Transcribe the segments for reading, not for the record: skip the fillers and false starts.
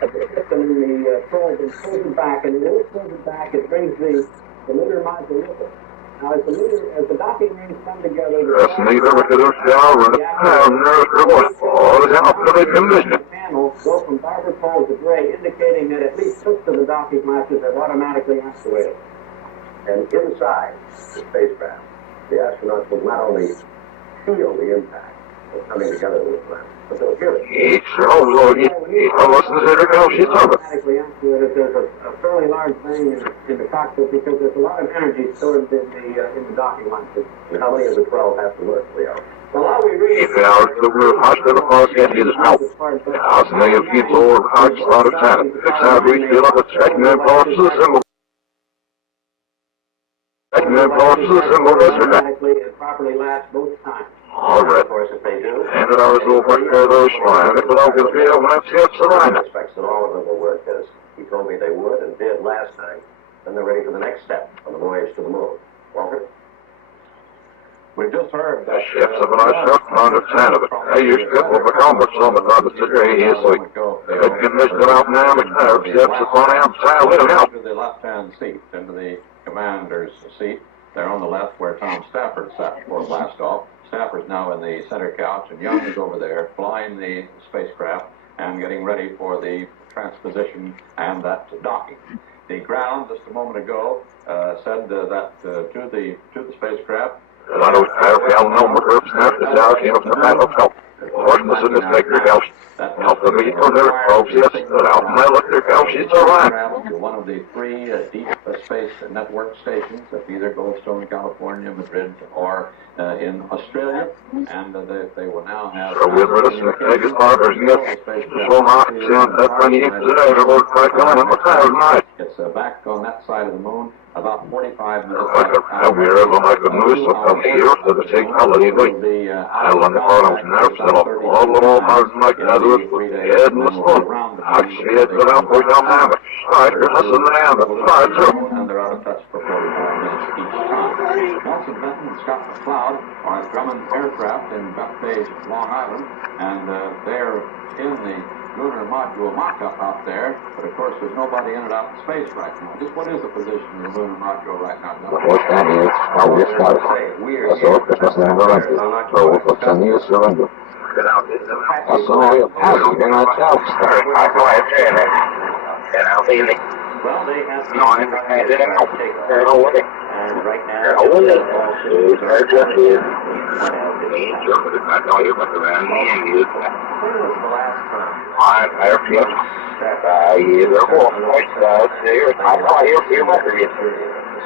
And the probe is pulled back, and when it pulls it back, it brings the lunar module with it. Now, as the docking rings come together, the panels go from barber pole to gray, indicating that at least 6 of the docking latches are automatically actuated. And inside the spacecraft, the astronauts will not only feel the impact of coming together with the planet, but they'll hear it. Automatically actuated. There's a fairly large thing in the cockpit because there's a lot of energy stored in the docking latches. And how many of the 12 have to work, Leo? Well, how we read automatically and properly latch both times. All right. Of course, if they do, and it always will work for those flying. If it all gets real, let's get I expect that all of them will work as he told me they would and did last time. Then they're ready for the next step on the voyage to the moon. Walter? We've just heard the ships have an shot under 10 of it. Hey, your ship will become what some of the today is like. It can miss the dynamic nerve ships upon outside little help. To the left-hand seat, into the commander's seat. They're on the left where Tom Stafford sat before blastoff. Stafford's now in the center couch, and Young is over there flying the spacecraft and getting ready for the transposition and that docking. The ground just a moment ago said that to the spacecraft. I don't have no more groups after the out of the battle help. Horses in the sacred house. Help the meat for their folks, yes, but out in my electric house, it's all right. To one of the 3 deep space network stations at either Goldstone, California, Madrid, or in Australia, and they will now have. So we're with us in the biggest barbers, yes. So much, and that many inches a day, to work back on it, what's that night? It's back on that side of the moon, about 45 minutes. I'll be able to make a noise from the ears to the technology. I'll run the car on nerves and all the more hard like that with the head and the spot. I see it, but I'll push on hammer. Right, you're listening to hammer. Right, too. And they're out of touch for 45 minutes each time. Nelson Benton and Scott McCloud are at Drummond Aircraft in Bethpage, Long Island, and they're in the lunar module mock-up out there, but of course there's nobody in it out in space right now. Just what is the position of the lunar module right now? What's that is, how we start. That's all, because that's never right. So we'll put 10 years to run. That's all, you're not out. I go ahead, say that. And I'll be in. Well, they have No, I didn't know. and right now, I know you got the man. when was the last time? I feel either or. I know you must be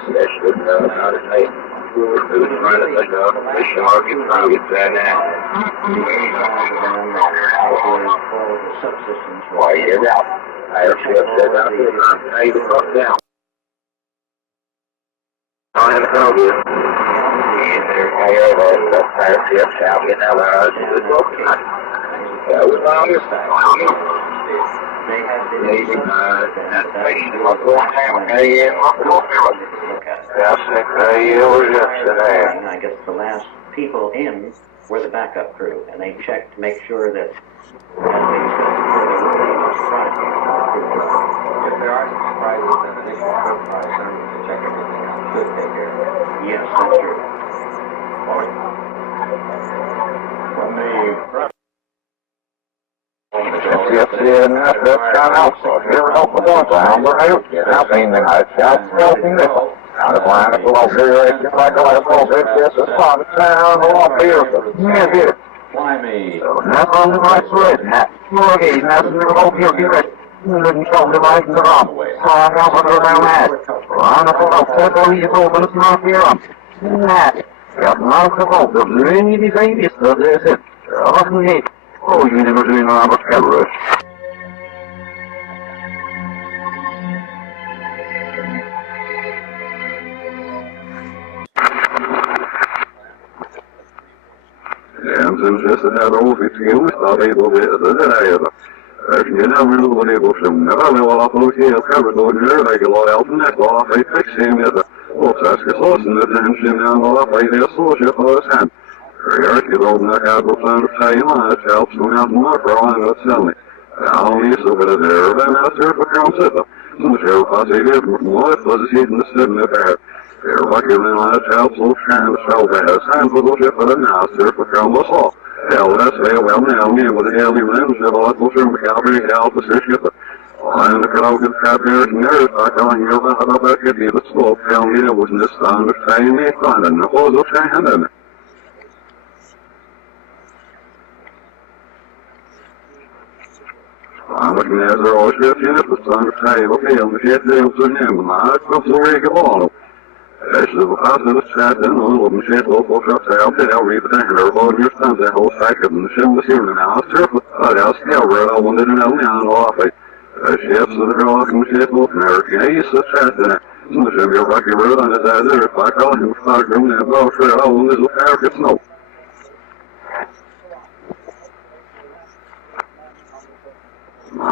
especially how to say. We're trying to think of the shark and targets and why you're out. I feel that I even look down. I have no idea. I hear that fire ship shall get out of that was my understanding. They have been I guess the last people in were the backup crew, and they checked to make sure that If there are some surprises, then they should surprise them to check everything out. Should take care of it. yes, that's true. When the Yes, that's kind of helpful. You're helpful once. I'm helping the night. I'm helping this. I'm the line of below here. It's like a little bit. Yes, it's on the town. The law here. Yeah, here. Fly me. That's on the right side. That's okay. That's in the road here. Here. You didn't show the right and the wrong way. So I'm going to go down that. I'm going to go down the road, but it's not here. That. Got not the road. There's any babies. There's it. Oh, you never do know how much coverage. And since this had officiellt arbetet Ökningen använder det personer och alla politiska kabelordningar regular alternate law för fixing det. Och så ska såsen det hänsynen och alla för det så köpa oss hem. Jag är inte då när jag går fram till säga att jag helps me out more for all I know selling. Ja, vi så för det där, vem är det för konstigt? Som själv har sig vid målet för det sidan stämmer där. Det var ju en annan help så kan själv det sen för då för den nästa för konstigt så. Ja, det är väl now me with the alien lens of all the from Calgary help the ship. And the crowd of cabbers and nerves are telling you about that could be the slope down here was in the stand of saying they found and the whole of saying I'm looking at their old ship unit, the sun of say, okay, on the ship they was in him, and I was so very good on. As the positive chat in the little machine, local trucks, I'll read the tanker, or your sons, that whole cycle, and the ship was here now, surface, I'll still read, I wanted to know now, off it. Ships that are walking the ship, American, I used to chat there. So the ship, you're lucky road on his other, if I call him, I room, and go for it, all in this American snow.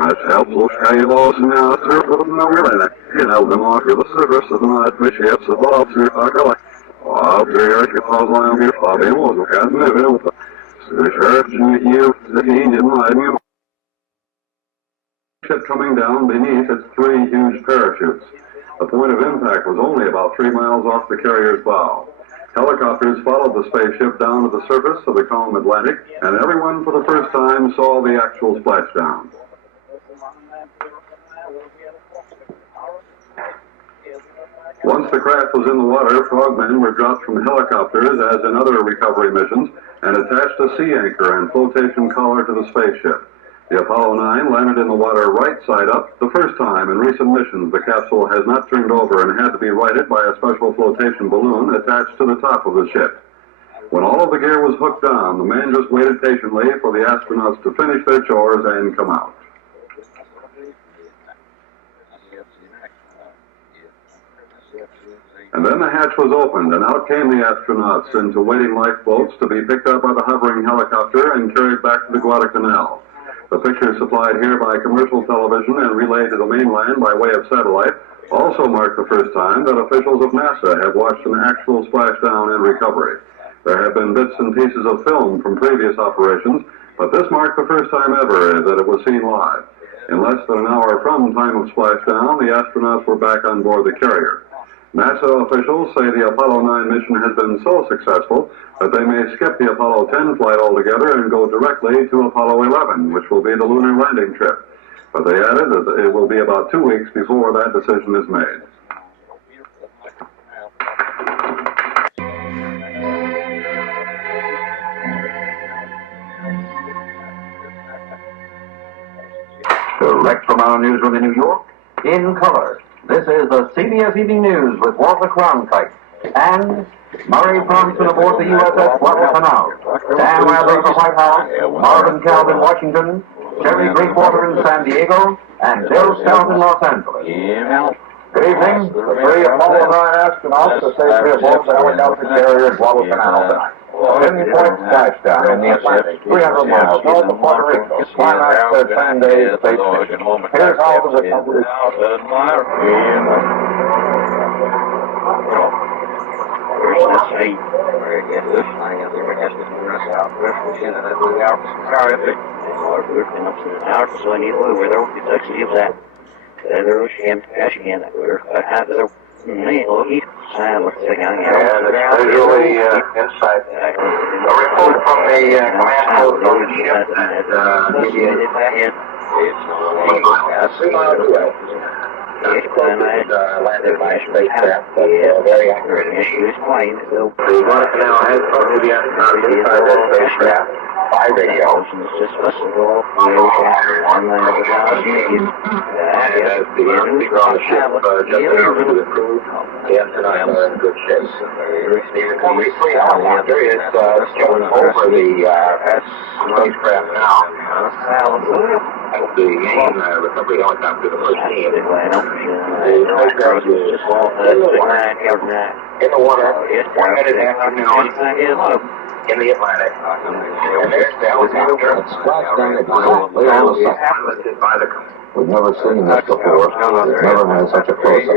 It's helpful sky laws and now surface of no really. You know, the mark of the service of the night which ships of all through I go like, oh, there you cause I am here, Bobby, was a cat moving with the sheriff, you, the king, and my ship coming down beneath its three huge parachutes. The point of impact was only about 3 miles off the carrier's bow. Helicopters followed the spaceship down to the surface of the calm Atlantic, and everyone for the first time saw the actual splashdown. Once the craft was in the water, frogmen were dropped from helicopters, as in other recovery missions, and attached a sea anchor and flotation collar to the spaceship. The Apollo 9 landed in the water right side up. The first time in recent missions the capsule has not turned over and had to be righted by a special flotation balloon attached to the top of the ship. When all of the gear was hooked on, the men just waited patiently for the astronauts to finish their chores and come out. And then the hatch was opened, and out came the astronauts into waiting lifeboats to be picked up by the hovering helicopter and carried back to the Guadalcanal. The pictures supplied here by commercial television and relayed to the mainland by way of satellite also mark the first time that officials of NASA have watched an actual splashdown and recovery. There have been bits and pieces of film from previous operations, but this marked the first time ever that it was seen live. In less than an hour from time of splashdown, the astronauts were back on board the carrier. NASA officials say the Apollo 9 mission has been so successful that they may skip the Apollo 10 flight altogether and go directly to Apollo 11, which will be the lunar landing trip. But they added that it will be about 2 weeks before that decision is made. Direct from our newsroom in New York, in color. This is the CBS Evening News with Walter Cronkite and Murray Thompson aboard the USS Guadalcanal, Dan Rather of the White House, Marvin Calvin, Washington, Jerry Drinkwater in San Diego, and Bill Stout in Los Angeles. Good evening. The three Apollo 9 astronauts are safely aboard the helicopter carrier at Guadalcanal tonight. 10-point splashdown in the Atlantic, 300 miles north of Puerto Rico. Climax their 10-day space mission. Here's how the recovery And it's visually inside. A report from the command post on the ship landed by a spacecraft, but very accurate. The Guadalcanal has come to the astronauts inside that spacecraft by radio. And as the enemy on the ship just over the crew, the astronauts are in good shape. The recovery helicopter is going over the spacecraft now. The main recovery helicopter, the first team. The spacecraft is in the water, 1 minute after noon in the Atlantic. And there's the helicopter. We've never seen this before. Never had such a close-up.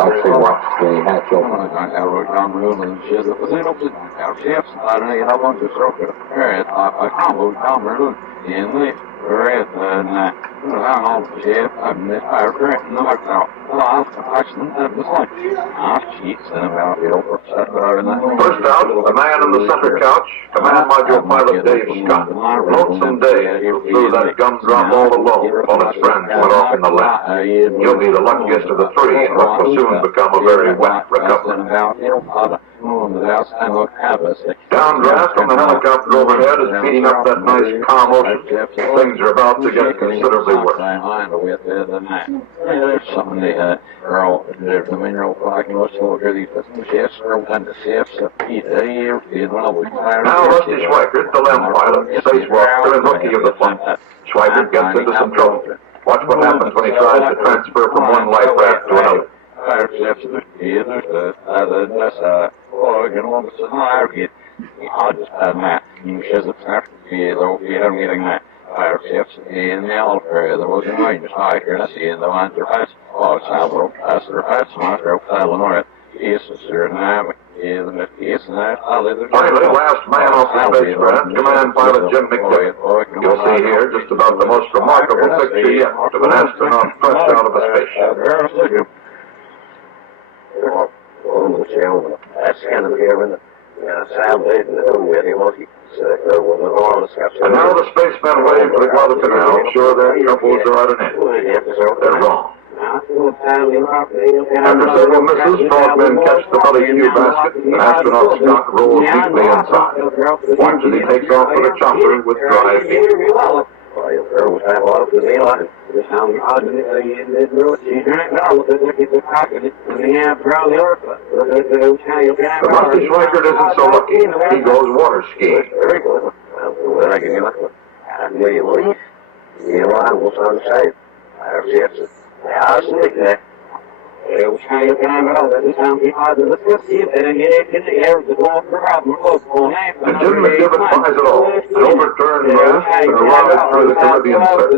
Actually watched the hatch open. I wrote down real and shit. Our ships, I don't know how long to stroke it. I can't move down in the Right, and I'm all shit. I'm not out. Actually, that was like, sheets and about the First out, the man in the center couch, Command Module Pilot Dave Scott. Lonesome day, flew that gumdrop all alone while his friends went off in the lab. He'll be the luckiest of the three in what will soon become a very wet recovery. Downdraft from the helicopter overhead is beating up that nice calm ocean. Things are about to get considerably worse. Now Rusty Schweikert, the LEM pilot, spacewalker and rookie of the flight. Schweikert gets into some trouble. Watch what happens when he tries to transfer from one life raft to another. In the Alfred, there was a range high here, and I see in the ones that are oh, Salvo, that's the rats, Monster, Illinois, yes, sir, now, yes, and that, Finally, last man off the spacecraft, Command Pilot Jim McDivitt. You'll see here just about the most remarkable picture yet of an astronaut fresh out of a spaceship. That's kind of here in the Salvation with him. And now the spacemen wave for the Guadalcanal, sure their troubles are at an end. They're wrong. After several misses, frogmen catch the belly Q basket, and astronaut Scott rolls deeply inside. Watch as he takes off for the chopper with dry feet. The Rusty Schweikert isn't so lucky. He goes water skiing. And Jim McDivitt buys it all. An overturned raft and a ride through the Caribbean surf.